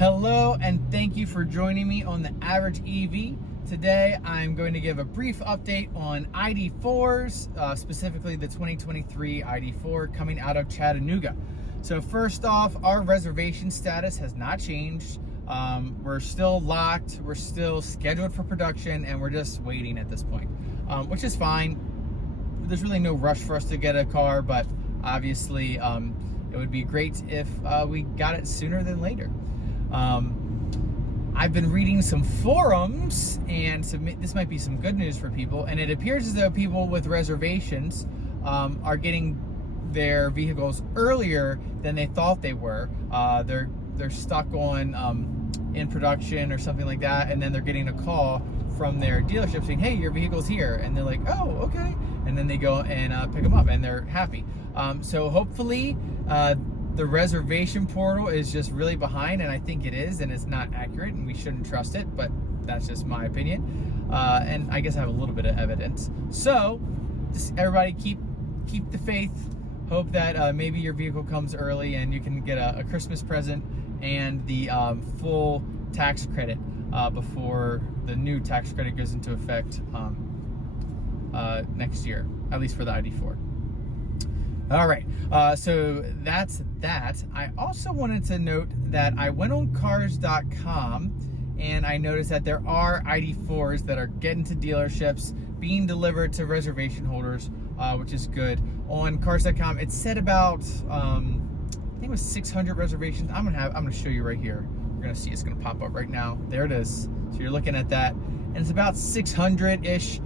Hello, and thank you for joining me on the Average EV. Today, I'm going to give a brief update on ID.4s, specifically the 2023 ID.4 coming out of Chattanooga. So first off, our reservation status has not changed. We're still locked, we're still scheduled for production, and we're just waiting at this point, which is fine. There's really no rush for us to get a car, but obviously it would be great if we got it sooner than later. I've been reading some forums, and this might be some good news for people, and it appears as though people with reservations are getting their vehicles earlier than they thought they were. They're stuck on in production or something like that, and then they're getting a call from their dealership saying, hey, your vehicle's here, and they're like, oh, okay, and then they go and pick them up, and they're happy. So hopefully the reservation portal is just really behind, and I think it is, and it's not accurate, and we shouldn't trust it, but that's just my opinion. And I guess I have a little bit of evidence. So just everybody keep the faith. Hope that maybe your vehicle comes early and you can get a Christmas present and the full tax credit before the new tax credit goes into effect next year, at least for the ID.4. All right, so that's that. I also wanted to note that I went on cars.com and I noticed that there are ID.4s that are getting to dealerships, being delivered to reservation holders, which is good. On cars.com, it said about, I think it was 600 reservations. I'm gonna show you right here. You're gonna see it's gonna pop up right now. There it is. So you're looking at that, and it's about 600-ish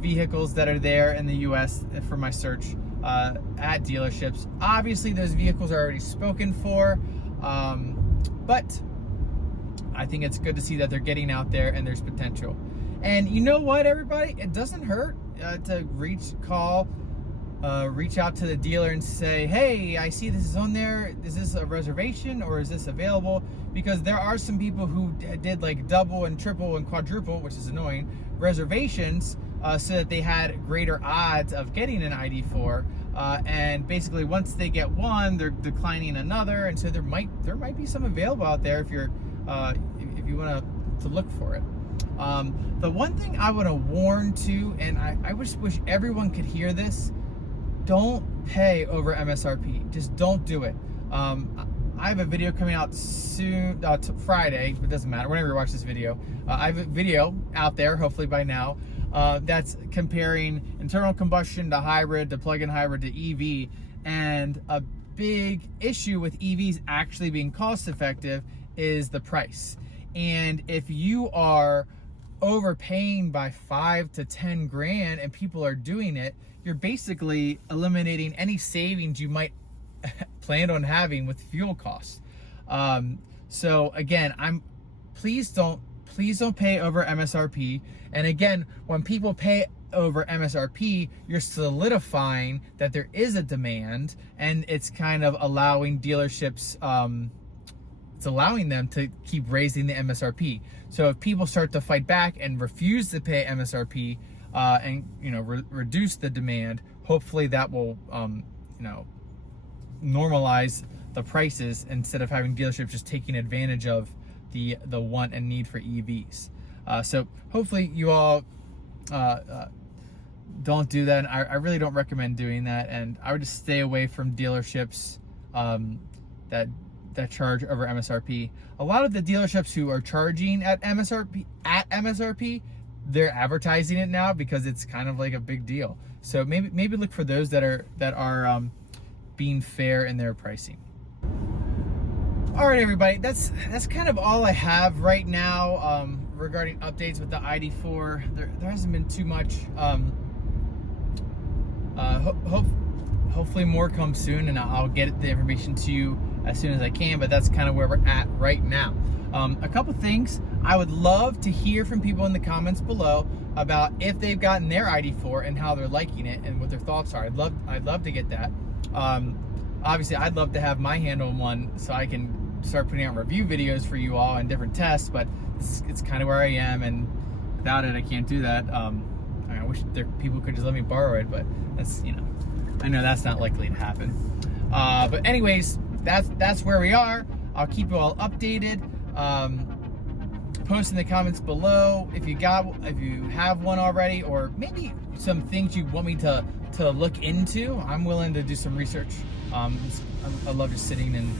vehicles that are there in the US for my search at dealerships. Obviously, those vehicles are already spoken for, but I think it's good to see that they're getting out there and there's potential. And you know what, everybody? It doesn't hurt to reach out to the dealer and say, hey, I see this is on there. Is this a reservation or is this available? Because there are some people who did like double and triple and quadruple, which is annoying, reservations so that they had greater odds of getting an ID.4. And basically once they get one, they're declining another. And so there might be some available out there if you're if you want to look for it. The one thing I want to warn to, and I wish everyone could hear this, don't pay over MSRP. Just don't do it. I have a video coming out soon, Friday, but it doesn't matter, whenever you watch this video. I have a video out there, hopefully by now, that's comparing internal combustion to hybrid, to plug-in hybrid to EV, and a big issue with EVs actually being cost-effective is the price. And if you are overpaying by 5 to 10 grand and people are doing it, you're basically eliminating any savings you might plan on having with fuel costs. So again, please don't pay over MSRP. And again, when people pay over MSRP, you're solidifying that there is a demand, and it's kind of allowing dealerships, it's allowing them to keep raising the MSRP. So if people start to fight back and refuse to pay MSRP and reduce the demand, hopefully that will normalize the prices instead of having dealerships just taking advantage of the want and need for EVs. So hopefully you all don't do that. And I really don't recommend doing that, and I would just stay away from dealerships that charge over MSRP. A lot of the dealerships who are charging at MSRP, they're advertising it now because it's kind of like a big deal. So maybe look for those that are being fair in their pricing. All right, everybody, that's kind of all I have right now regarding updates with the ID.4. There hasn't been too much. Hopefully more comes soon, and I'll get the information to you as soon as I can, but that's kind of where we're at right now. A couple things. I would love to hear from people in the comments below about if they've gotten their ID.4 and how they're liking it and what their thoughts are. I'd love to get that. Obviously, I'd love to have my hand on one so I can start putting out review videos for you all and different tests, but it's kind of where I am, and without it, I can't do that. I wish people could just let me borrow it, but that's, I know that's not likely to happen. But anyways, that's where we are. I'll keep you all updated. Post in the comments below if you have one already, or maybe some things you want me to look into. I'm willing to do some research. I love just sitting and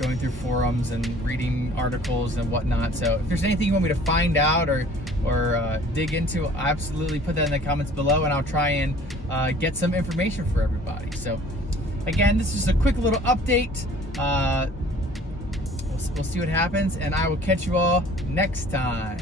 going through forums and reading articles and whatnot. So if there's anything you want me to find out or dig into, absolutely put that in the comments below, and I'll try and get some information for everybody. So again, this is a quick little update. We'll see what happens, and I will catch you all next time.